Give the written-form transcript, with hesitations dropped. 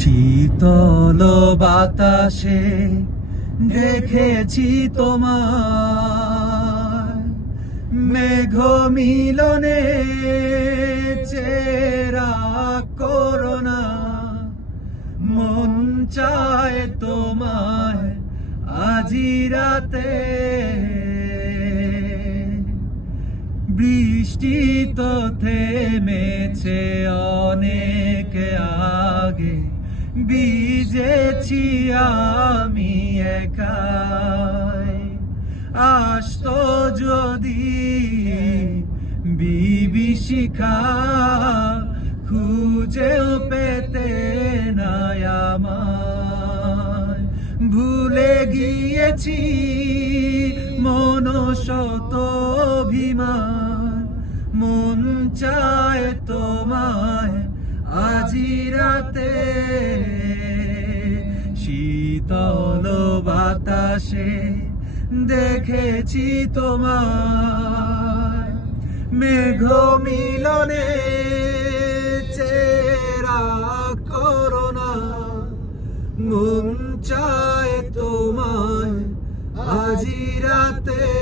শীতল বাতাসে দেখেছি তোমার মেঘ মিলনে চেরা করোনা মন চায় তোমায় আজি রাতে বৃষ্টি তো থেমেছে অনেক আগে ভিজেছি আমি একাই আসতো যদি বিভীষিকা খুঁজেও পেতে না আমায় ভুলে গিয়েছি মনশত অভিমান মন চায় তোমায় আজি রাতে শীতল বাতাসে দেখেছি তোমায় মেঘ মিলনে চেরা করোনা মন চায় তোমায় আজি রাতে।